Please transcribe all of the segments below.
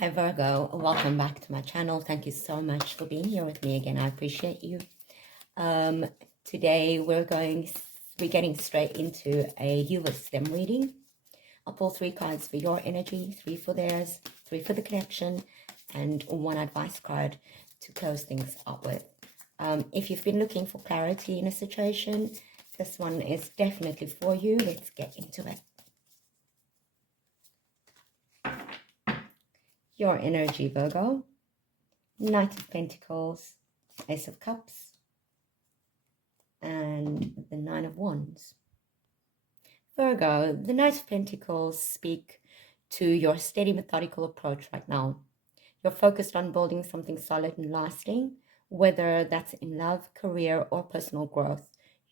Hi Virgo, welcome back to my channel. Thank you so much for being here with me again. I appreciate you. Today we're getting straight into a youvsthem reading. I'll pull 3 cards for your energy, 3 for theirs, 3 for the connection, and 1 advice card to close things up with. If you've been looking for clarity in a situation, this one is definitely for you. Let's get into it. Your energy, Virgo. Knight of Pentacles, Ace of Cups, and the 9 of Wands. Virgo, the Knight of Pentacles speak to your steady, methodical approach right now. You're focused on building something solid and lasting, whether that's in love, career, or personal growth.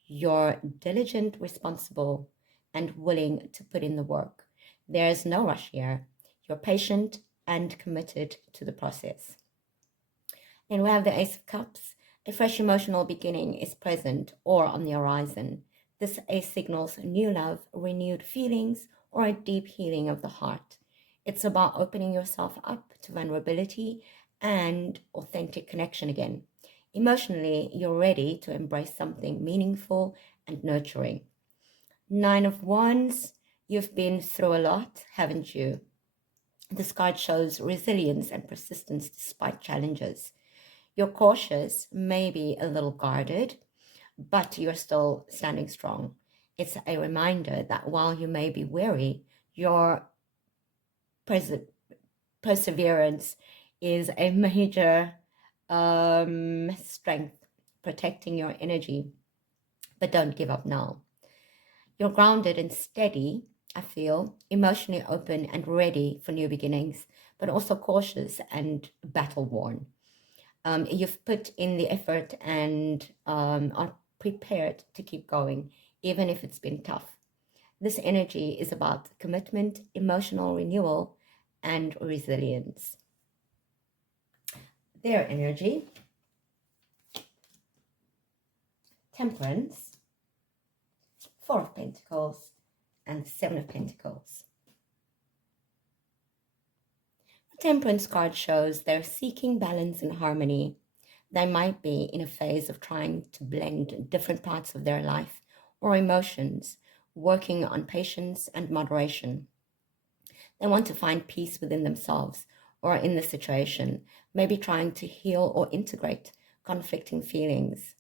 You're diligent, responsible, and willing to put in the work. There's no rush here. You're patient and committed to the process. Then we have the Ace of Cups. A fresh emotional beginning is present or on the horizon. This ace signals new love, renewed feelings, or a deep healing of the heart. It's about opening yourself up to vulnerability and authentic connection again. Emotionally, you're ready to embrace something meaningful and nurturing. 9 of Wands, you've been through a lot, haven't you? This card shows resilience and persistence despite challenges. You're cautious, maybe a little guarded, but you're still standing strong. It's a reminder that while you may be weary, your perseverance is a major strength, protecting your energy. But don't give up now. You're grounded and steady, I feel, emotionally open and ready for new beginnings, but also cautious and battle-worn. You've put in the effort and are prepared to keep going, even if it's been tough. This energy is about commitment, emotional renewal, and resilience. Their energy, Temperance, 4 of Pentacles, and 7 of Pentacles. The Temperance card shows they're seeking balance and harmony. They might be in a phase of trying to blend different parts of their life or emotions, working on patience and moderation. They want to find peace within themselves or in the situation, maybe trying to heal or integrate conflicting feelings.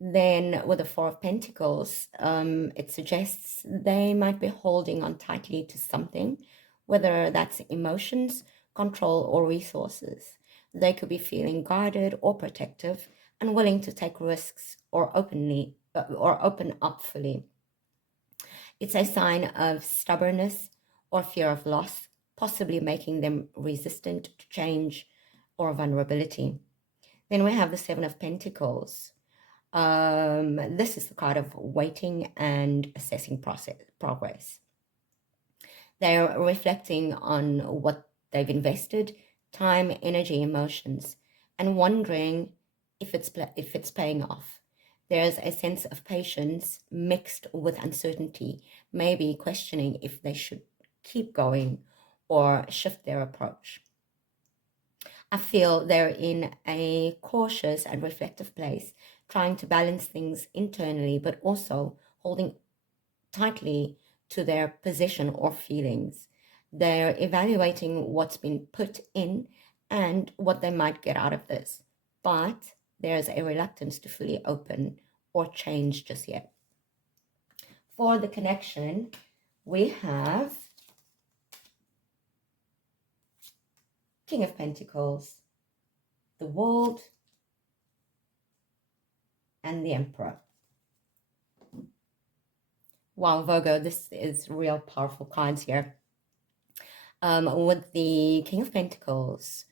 Then with the 4 of Pentacles, it suggests they might be holding on tightly to something, whether that's emotions, control, or resources. They could be feeling guarded or protective and willing to take risks or open up fully. It's a sign of stubbornness or fear of loss, possibly making them resistant to change or vulnerability. Then we have the 7 of Pentacles. This is the card of waiting and assessing progress. They're reflecting on what they've invested, time, energy, emotions, and wondering if it's paying off. There's a sense of patience mixed with uncertainty, maybe questioning if they should keep going or shift their approach. I feel they're in a cautious and reflective place, trying to balance things internally, but also holding tightly to their position or feelings. They're evaluating what's been put in and what they might get out of this, but there's a reluctance to fully open or change just yet. For the connection, we have King of Pentacles, the World, and the Emperor. Wow, Virgo, this is real powerful cards here. With the King of Pentacles,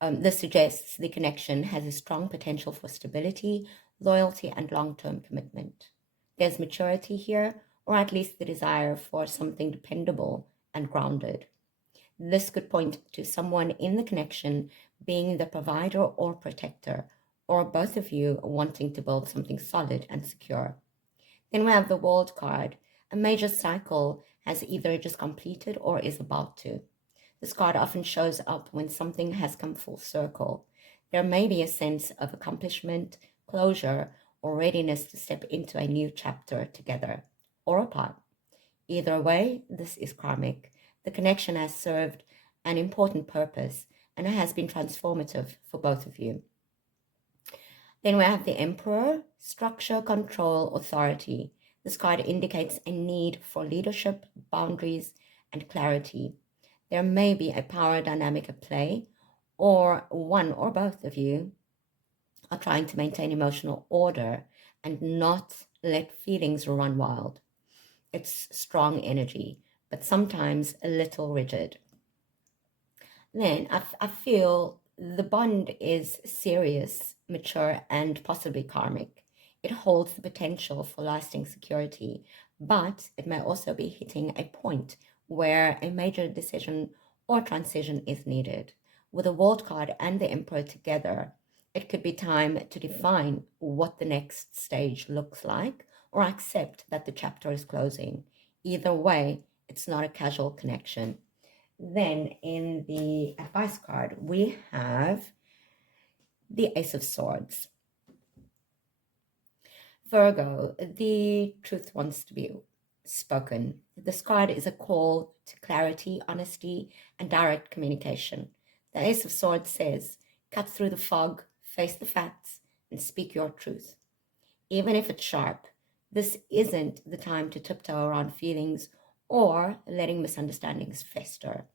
this suggests the connection has a strong potential for stability, loyalty, and long-term commitment. There's maturity here, or at least the desire for something dependable and grounded. This could point to someone in the connection being the provider or protector, or both of you wanting to build something solid and secure. Then we have the World card. A major cycle has either just completed or is about to. This card often shows up when something has come full circle. There may be a sense of accomplishment, closure, or readiness to step into a new chapter together or apart. Either way, this is karmic. The connection has served an important purpose and it has been transformative for both of you. Then we have the Emperor, structure, control, authority. This card indicates a need for leadership, boundaries, and clarity. There may be a power dynamic at play, or one or both of you are trying to maintain emotional order and not let feelings run wild. It's strong energy, but sometimes a little rigid. Then I feel the bond is serious, mature, and possibly karmic. It holds the potential for lasting security, but it may also be hitting a point where a major decision or transition is needed. With the World card and the Emperor together, it could be time to define what the next stage looks like or accept that the chapter is closing. Either way, it's not a casual connection. Then in the advice card, we have the Ace of Swords. Virgo, the truth wants to be spoken. This card is a call to clarity, honesty, and direct communication. The Ace of Swords says, cut through the fog, face the facts, and speak your truth. Even if it's sharp, this isn't the time to tiptoe around feelings or letting misunderstandings fester.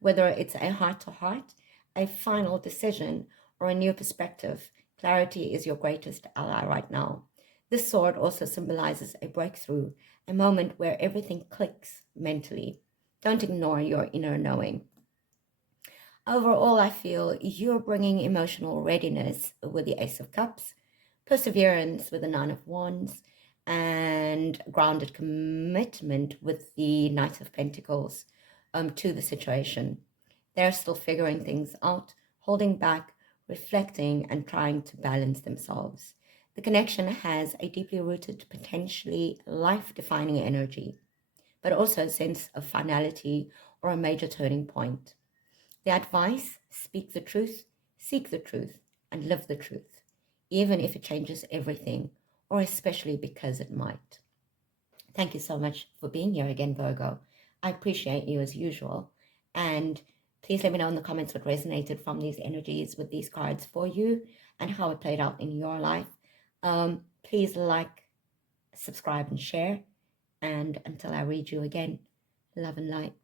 Whether it's a heart-to-heart, a final decision, or a new perspective, clarity is your greatest ally right now. This sword also symbolizes a breakthrough, a moment where everything clicks mentally. Don't ignore your inner knowing. Overall, I feel you're bringing emotional readiness with the Ace of Cups, perseverance with the Nine of Wands, and grounded commitment with the Knight of Pentacles to the situation. They're still figuring things out, holding back, reflecting, and trying to balance themselves. The connection has a deeply rooted, potentially life-defining energy, but also a sense of finality or a major turning point. The advice, speak the truth, seek the truth, and live the truth, even if it changes everything, or especially because it might. Thank you so much for being here again, Virgo. I appreciate you as usual. And please let me know in the comments what resonated from these energies with these cards for you and how it played out in your life. Please like, subscribe, and share. And until I read you again, love and light.